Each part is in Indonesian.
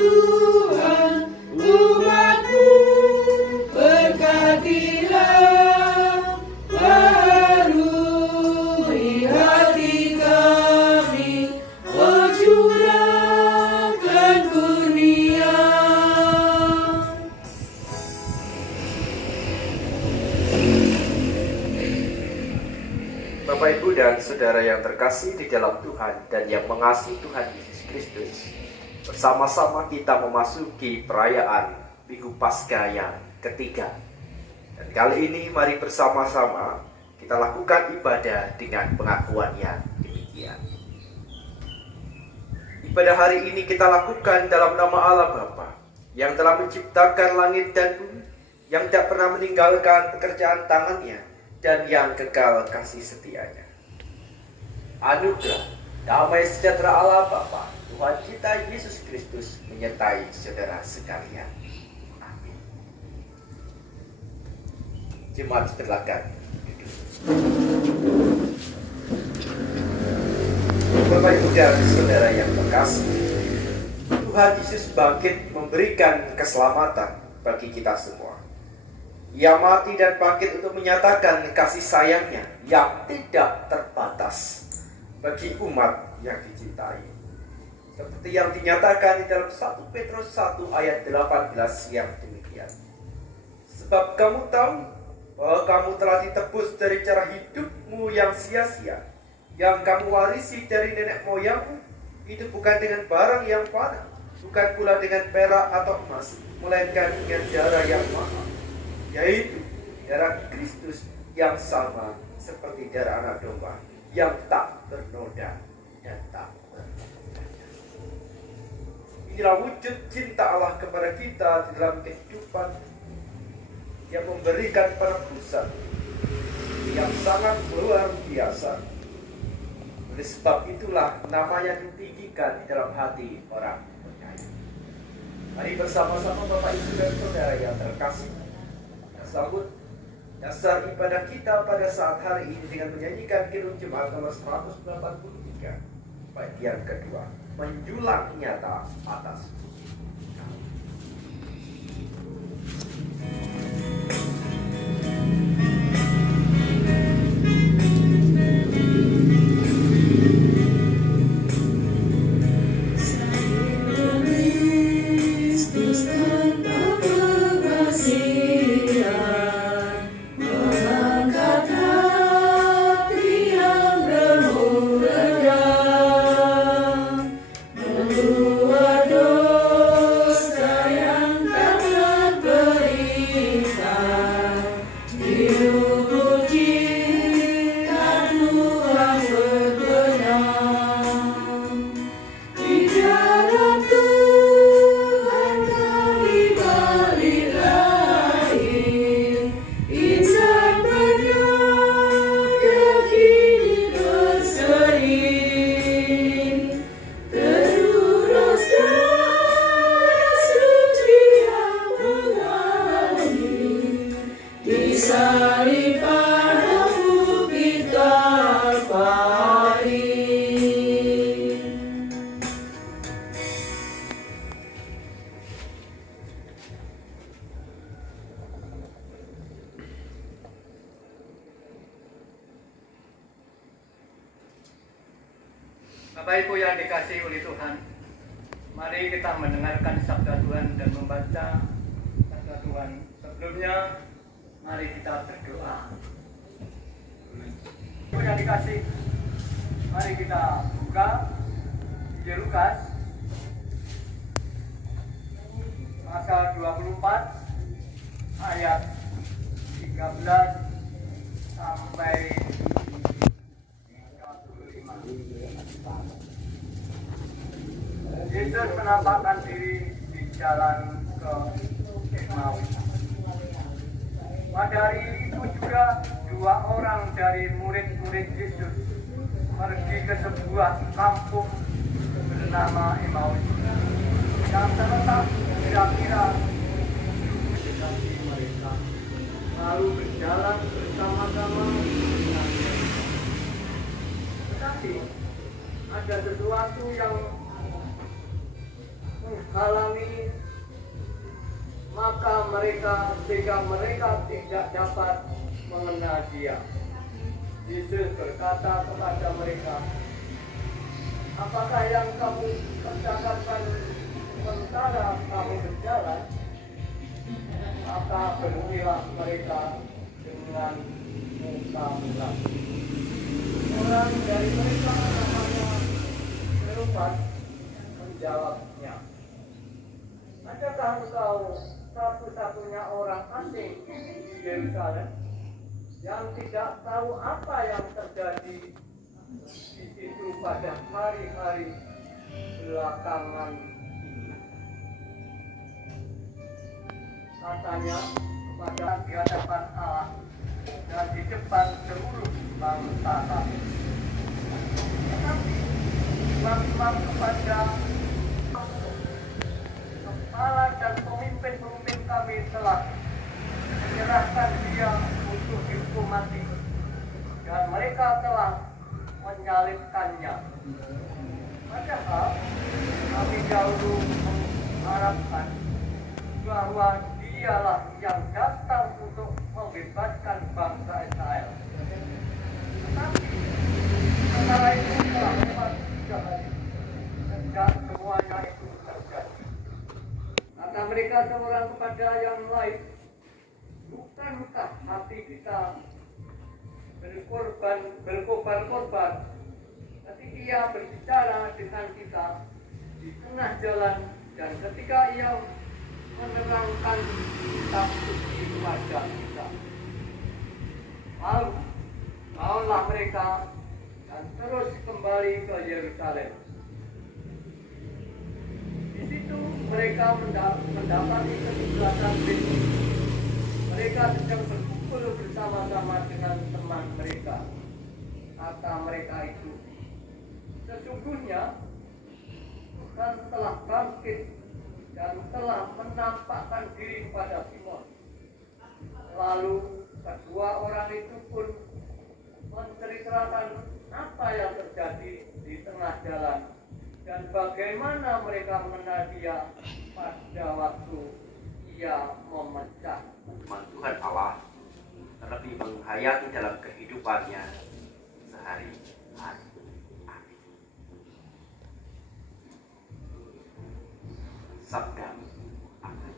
Tuhan umat-Mu, berkatilah baharui hati kami, oh curahkan kurnia. Bapak, Ibu, dan Saudara yang terkasih di dalam Tuhan dan yang mengasihi Tuhan Yesus Kristus, bersama-sama kita memasuki perayaan Minggu Paskah yang ketiga. Dan kali ini mari bersama-sama kita lakukan ibadah dengan pengakuan yang demikian. Ibadah hari ini kita lakukan dalam nama Allah Bapa yang telah menciptakan langit dan bumi, yang tak pernah meninggalkan pekerjaan tangannya, dan yang kekal kasih setianya. Anugerah damai sejahtera Allah Bapa, Tuhan kita Yesus Kristus menyertai saudara sekalian. Amin. Jemaat silakan duduk. Bapak, Ibu, dan Saudara yang terkasih, Tuhan Yesus bangkit memberikan keselamatan bagi kita semua. Ia mati dan bangkit untuk menyatakan kasih sayangnya yang tidak terbatas bagi umat yang dicintai. Seperti yang dinyatakan di dalam 1 Petrus 1 ayat 18 yang demikian. Sebab kamu tahu bahwa kamu telah ditebus dari cara hidupmu yang sia-sia, yang kamu warisi dari nenek moyangmu. Itu bukan dengan barang yang fana, bukan pula dengan perak atau emas, melainkan dengan darah yang mahal, yaitu darah Kristus yang sama seperti darah anak domba yang tak bernoda dan tak bernoda. Inilah wujud cinta Allah kepada kita di dalam kehidupan, yang memberikan penebusan yang sangat luar biasa. Oleh sebab itulah namanya ditinggikan di dalam hati orang percaya. Mari bersama-sama Bapak, Ibu, dan Saudara yang terkasih, sambut dasar ibadah kita pada saat hari ini dengan menyanyikan Kidung Jemaat nomor 183 bagian kedua, menjulang nyata atas bumi. Bapak Ibu yang dikasihi oleh Tuhan, mari kita mendengarkan sabda Tuhan dan membaca sabda Tuhan. Sebelumnya, mari kita berdoa. Ibu yang dikasihi, mari kita buka Injil Lukas pasal 24 ayat 13 sampai Yesus menampakkan diri di jalan ke Emmaus. Pada hari itu juga 2 orang dari murid-murid Yesus pergi ke sebuah kampung bernama Emmaus yang terletak kira-kira mendekati mereka, lalu berjalan bersama-sama dengan mereka. Tetapi ada sesuatu yang halangi, maka sehingga mereka tidak dapat mengenal Dia. Yesus berkata kepada mereka, apakah yang kamu kerjakan sementara kamu berjalan? Maka berhentilah mereka dengan muka muram. Orang dari mereka namanya Kleopas menjawabnya, adakah engkau satu-satunya orang asing di Yerusalem yang tidak tahu apa yang terjadi di situ pada hari-hari belakangan ini? Katanya kepada di hadapan Allah dan di depan seluruh bangsa kami. Tetapi imam-imam kepada kepala dan pemimpin-pemimpin kami telah menyerahkan Dia untuk dihukum mati, dan mereka telah menyalibkannya. Padahal kami dahulu mengharapkan bahwa Dialah yang datang untuk membebaskan bangsa Israel. Tetapi sementara itu telah lewat 3 hari sejak semuanya itu terjadi. Kata mereka seorang kepada yang lain, bukankah hati kita berkorban ketika Ia berbicara dengan kita di tengah jalan, dan ketika Ia menerangkan kitab suci kepada kita? Lalu bangunlah mereka dan terus kembali ke Yerusalem. Di situ mereka mendapati kesebelasan Kristus. Mereka sedang berkumpul bersama-sama dengan teman mereka. Kata mereka itu, sesungguhnya Tuhan telah bangkit dan telah menampakkan diri kepada Simon. Lalu kedua orang itu pun menceritakan apa yang terjadi di tengah jalan dan bagaimana mereka mengenal Dia pada waktu Ia memecah Firman Tuhan Allah terlebih menghayati dalam kehidupannya sehari-hari. Amin. Sabda. Amin.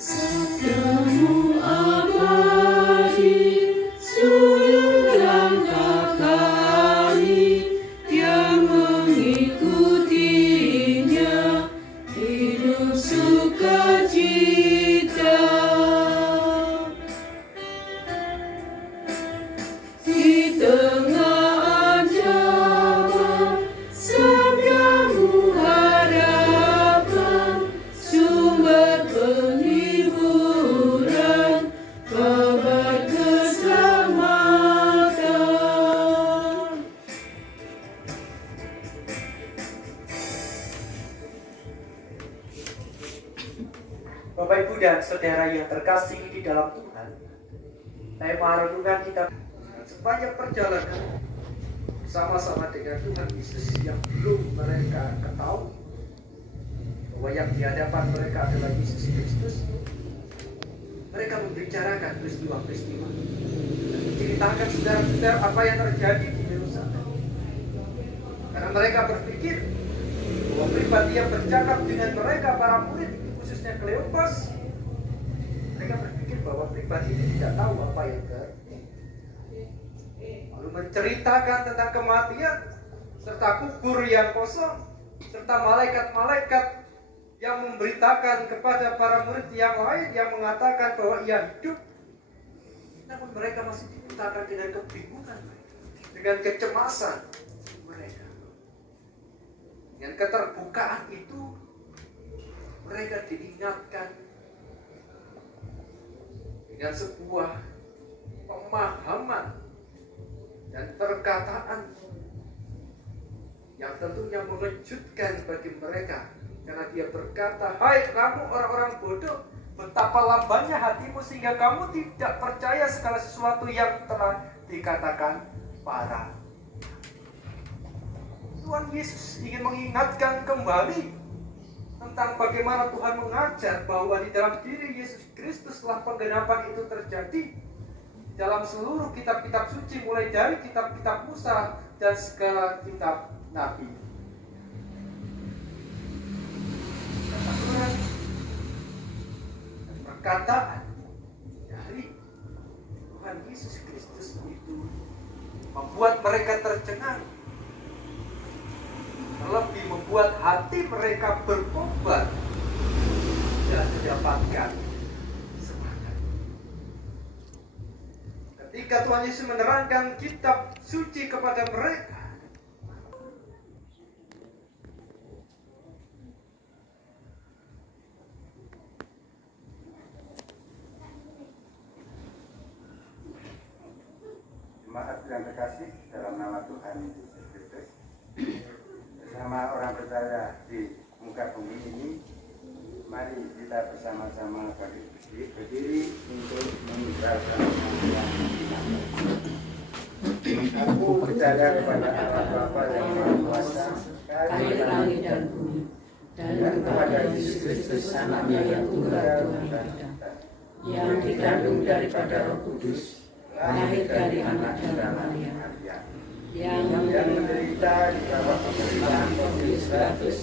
Sabdamu abadi, seluruh langkah kami yang mengikutinya hidup sukacita. Di tengah ancaman, sabdamu harapan, sumber penghiburan, kabar keselamatan. Bapak, Ibu, dan Saudara yang terkasih di dalam Tuhan, tema renungan kita sepanjang perjalanan bersama-sama dengan Tuhan Yesus yang belum mereka ketahui bahwa yang di hadapan mereka adalah Yesus Kristus. Mereka membicarakan peristiwa-peristiwa dan menceritakan saudara-saudara apa yang terjadi di Yerusalem. Karena mereka berpikir bahwa pribadi yang bercakap dengan mereka, para murid, khususnya Kleopas, mereka berpikir bahwa pribadi ini tidak tahu apa yang terjadi. Lalu menceritakan tentang kematian, serta kubur yang kosong, serta malaikat-malaikat yang memberitakan kepada para murid yang lain yang mengatakan bahwa ia hidup. Namun mereka masih dibutakan dengan kebingungan, dengan kecemasan mereka. Dengan keterbukaan itu, mereka diingatkan dengan sebuah pemahaman dan perkataan yang tentunya mengejutkan bagi mereka. Karena Dia berkata, hai kamu orang-orang bodoh, betapa lambannya hatimu sehingga kamu tidak percaya segala sesuatu yang telah dikatakan para nabi. Tuhan Yesus ingin mengingatkan kembali tentang bagaimana Tuhan mengajar bahwa di dalam diri Yesus Kristus telah penggenapan itu terjadi dalam seluruh kitab-kitab suci, mulai dari kitab-kitab Musa dan segala kitab Nabi. Aturan dan perkataan dari Tuhan Yesus Kristus itu membuat mereka tercengang, terlebih membuat hati mereka berkobar dan mendapatkan semangat. Ketika Tuhan Yesus menerangkan kitab suci kepada mereka, jemaat yang terkasih dalam nama Tuhan Yesus Kristus, bersama orang percaya di muka bumi ini, mari kita bersama-sama berdiri untuk mengucapkan yang Aku percaya kepada Allah Bapa yang Maha Kuasa, Kaya langit dan bumi, dan kepada Yesus Kristus anaknya yang tunggal Tuhan kita, yang dikandung daripada Roh Kudus, lahir dari anak dan Maria, yang menderita di bawah pemerintahan Pontius Pilatus,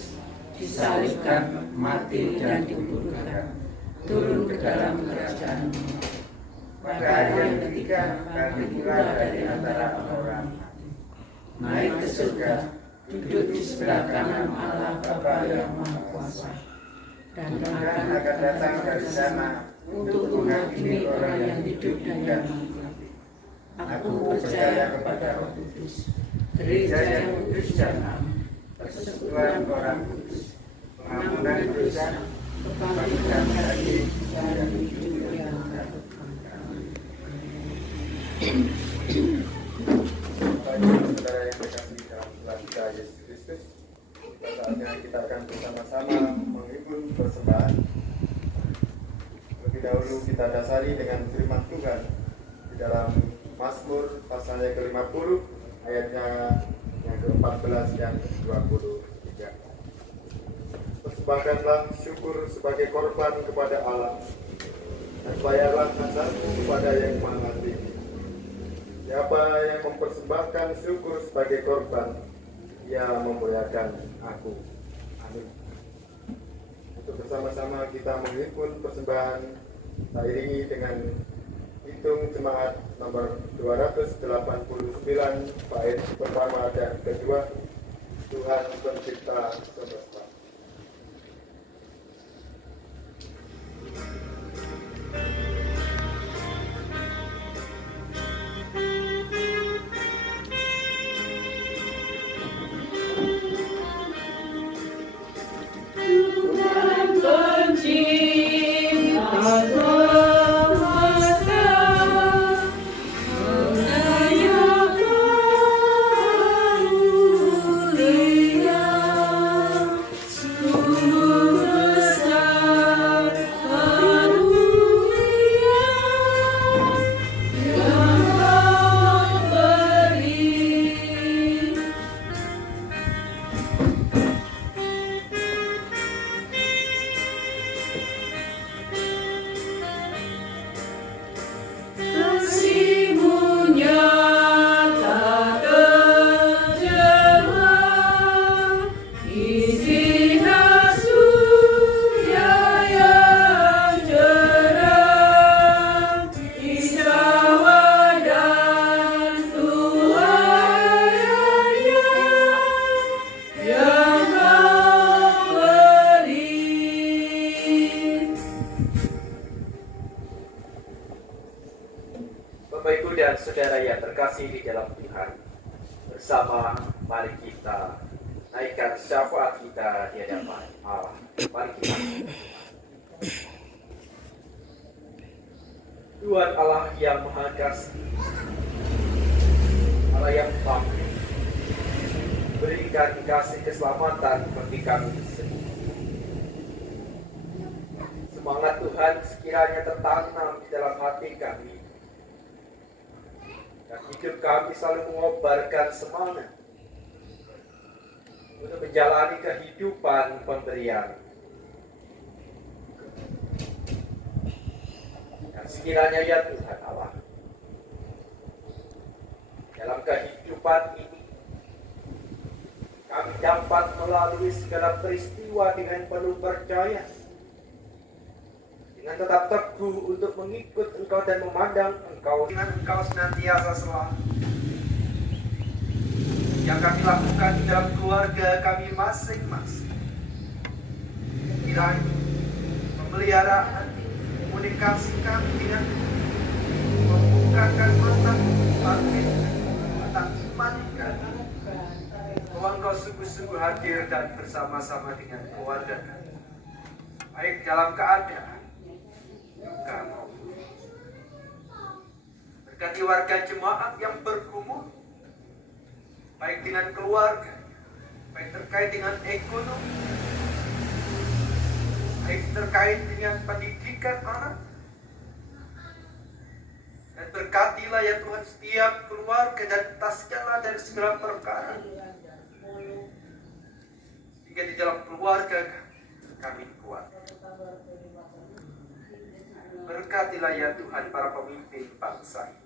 disalibkan, mati dan dikuburkan, turun ke dalam kerajaan-Mu. Pada hari yang ketiga, bangkit pula dari antara orang, naik ke surga, duduk di sebelah kanan Allah Bapa yang Maha Kuasa, dan akan datang dari sana untuk menghakimi orang yang hidup dan yang mati. Aku percaya kepada Roh Kudus, gereja yang kudus dan am, persekutuan orang kudus, pengampunan dosa, kebangkitan dari dan hidup yang kekal. Saudara yang berkasih dalam Tuhan kita Yesus Kristus, saatnya kita akan bersama-sama menghimpun persembahan. Lebih dahulu kita dasari dengan firman Tuhan di dalam Mazmur pasalnya ke-50 ayatnya yang ke-14 dan ke-23. Persembahkanlah syukur sebagai korban kepada Allah, dan bayarlah kasarmu kepada yang Maha Tinggi. Siapa yang mempersembahkan syukur sebagai korban, ia memuliakan aku. Amin. Untuk bersama-sama kita menghimpun persembahan, kita iringi dengan hitung jemaat nomor 289 bait pertama dan kedua, Tuhan pencipta semesta. dan saudara yang terkasih di dalam Tuhan, bersama mari kita naikkan syafaat kita di hadapan Allah. Mari kita. Tuhan Allah yang Maha Kasih, Allah yang baik, berikan kasih keselamatan bagi kami semua. Semangat Tuhan sekiranya tertanam di dalam hati kami, dan hidup kami selalu mengobarkan semangat untuk menjalani kehidupan pemberian. Dan sekiranya ya Tuhan Allah, dalam kehidupan ini kami dapat melalui segala peristiwa dengan penuh percaya, dengan tetap teguh untuk mengikut Engkau dan memandang Engkau, dengan Engkau senantiasa selalu. Yang kami lakukan di dalam keluarga kami masing-masing, kiranya memelihara hati, komunikasi kami dengan membukakan mata batin, mata iman kami, bahwa Engkau sungguh-sungguh hadir dan bersama-sama dengan keluarga kami, baik dalam keadaan duka maupun suka. Berkati warga jemaat yang bergumul, baik dengan keluarga, baik terkait dengan ekonomi, baik terkait dengan pendidikan anak. Dan berkatilah ya Tuhan setiap keluarga dan taskanlah dari segala perkara, sehingga di dalam keluarga kami kuat. Berkatilah ya Tuhan para pemimpin bangsa ini,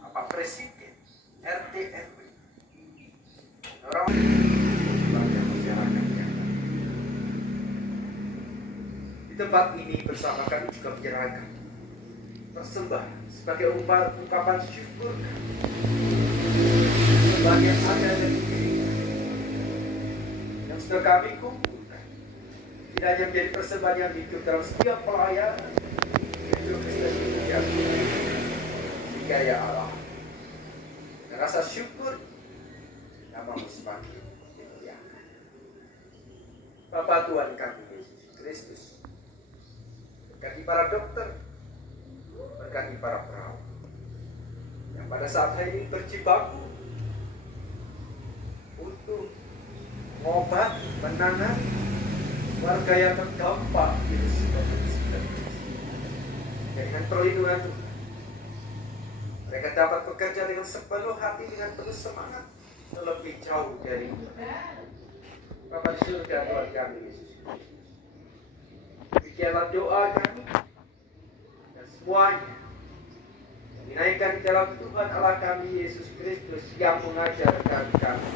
Bapak Presiden, RT, RW, orang masyarakatnya. Di tempat ini bersama kami juga menyerahkan persembah sebagai ungkapan syukur sebagai ada dan yang sudah kami kumpulkan, tidak hanya menjadi persembahan yang hidup dalam setiap pelayanan hidup Kristen yang sehingga ya Allah, rasa syukur namamu semakin dimuliakan. Bapa Tuhan kami Yesus Kristus, berkati para dokter, berkati para perawat yang pada saat ini berjibaku untuk mengobat, menangani warga yang terdampak virus COVID-19. Dengan perlindungan Tuhan, mereka dapat bekerja dengan sepenuh hati, dengan penuh semangat, lebih jauh dari Bapa di surga Tuhan kami Yesus Kristus. Demikianlah doa kami dan semuanya dinaikkan di dalam Tuhan Allah kami Yesus Kristus yang mengajarkan kami.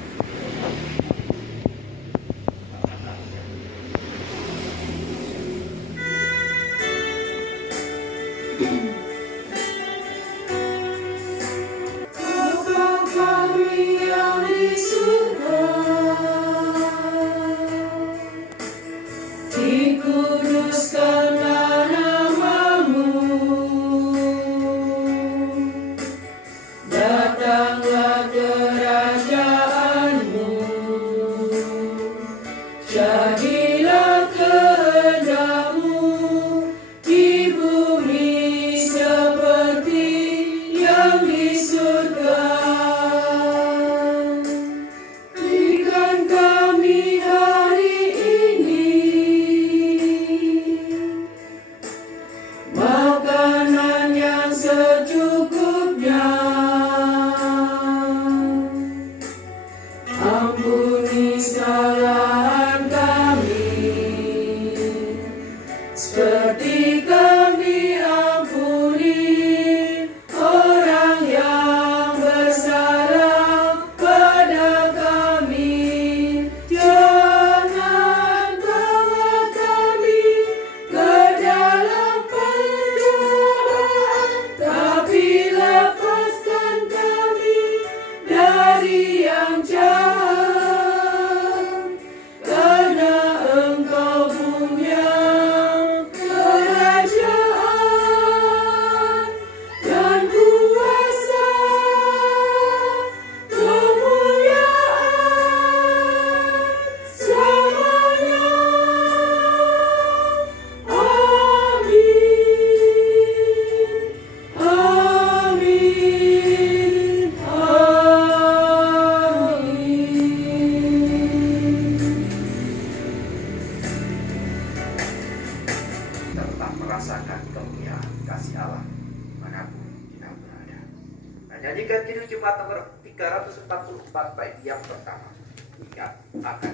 Nyanyikan Kidung Jemaat nomor 344 bait yang pertama. Tidak akan